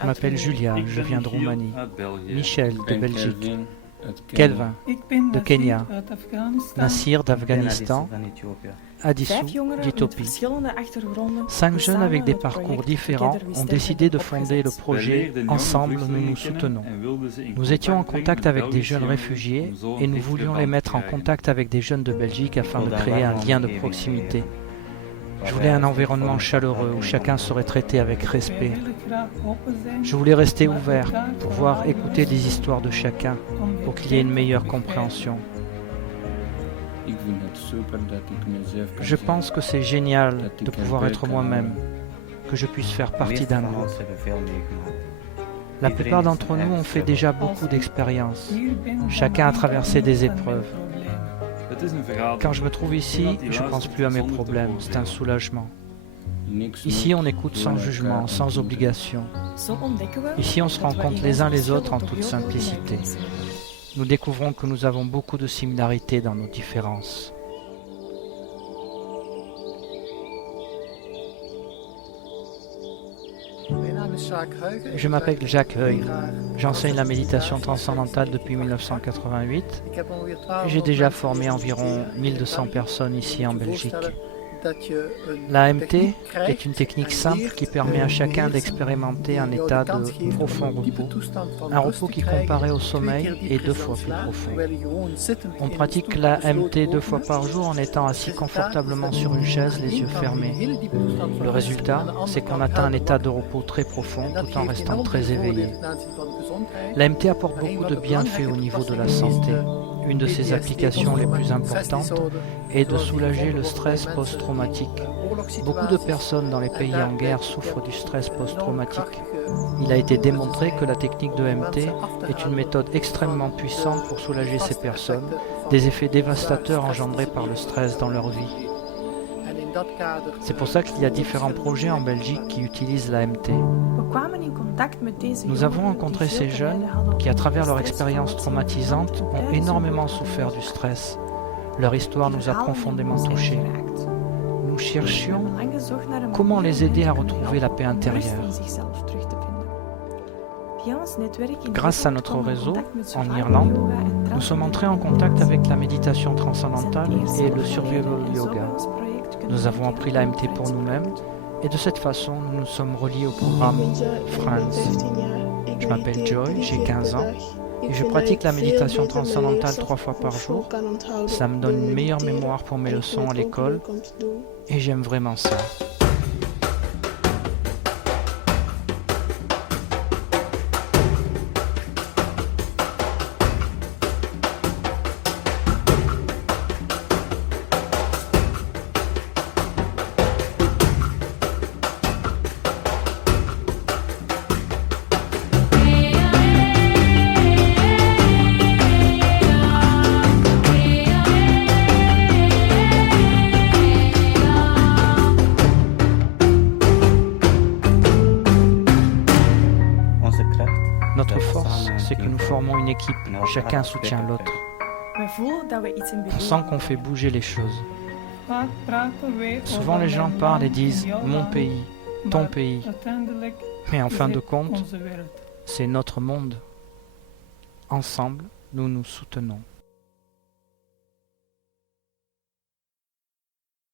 Je m'appelle Julia, je viens de Roumanie. Michel de Belgique. Kelvin Kelvin de Kenya. Nassir d'Afghanistan. Adissou Adissou d'Éthiopie. 5 jeunes avec des parcours différents ont décidé de fonder le projet Ensemble, nous nous soutenons. Nous étions en contact avec des jeunes réfugiés et nous voulions les mettre en contact avec des jeunes de Belgique afin de créer un lien de proximité. Je voulais un environnement chaleureux où chacun serait traité avec respect. Je voulais rester ouvert, pouvoir écouter les histoires de chacun pour qu'il y ait une meilleure compréhension. Je pense que c'est génial de pouvoir être moi-même, que je puisse faire partie d'un groupe. La plupart d'entre nous ont fait déjà beaucoup d'expériences. Chacun a traversé des épreuves. Quand je me trouve ici, je ne pense plus à mes problèmes, c'est un soulagement. Ici, on écoute sans jugement, sans obligation. Ici, on se rencontre les uns les autres en toute simplicité. Nous découvrons que nous avons beaucoup de similarités dans nos différences. Je m'appelle Jacques Heuil. J'enseigne la méditation transcendantale depuis 1988. J'ai déjà formé environ 1200 personnes ici en Belgique. L'AMT est une technique simple qui permet à chacun d'expérimenter un état de profond repos. Un repos qui, comparé au sommeil, est 2 fois plus profond. On pratique l'AMT 2 fois par jour en étant assis confortablement sur une chaise, les yeux fermés. Le résultat, c'est qu'on atteint un état de repos très profond tout en restant très éveillé. L'AMT apporte beaucoup de bienfaits au niveau de la santé. Une de ses applications les plus importantes est de soulager le stress post-traumatique. Beaucoup de personnes dans les pays en guerre souffrent du stress post-traumatique. Il a été démontré que la technique de MT est une méthode extrêmement puissante pour soulager ces personnes des effets dévastateurs engendrés par le stress dans leur vie. C'est pour ça qu'il y a différents projets en Belgique qui utilisent l'AMT. Nous avons rencontré ces jeunes qui, à travers leur expérience traumatisante, ont énormément souffert du stress. Leur histoire nous a profondément touchés. Nous cherchions comment les aider à retrouver la paix intérieure. Grâce à notre réseau, en Irlande, nous sommes entrés en contact avec la méditation transcendantale et le survival yoga. Nous avons appris l'AMT pour nous-mêmes et de cette façon, nous nous sommes reliés au programme Friends. Je m'appelle Joy, j'ai 15 ans et je pratique la méditation transcendantale 3 fois par jour. Ça me donne une meilleure mémoire pour mes leçons à l'école et j'aime vraiment ça. Notre force, c'est que nous formons une équipe, chacun soutient l'autre. On sent qu'on fait bouger les choses. Souvent les gens parlent et disent « mon pays »,« ton pays », mais en fin de compte, c'est notre monde. Ensemble, nous nous soutenons.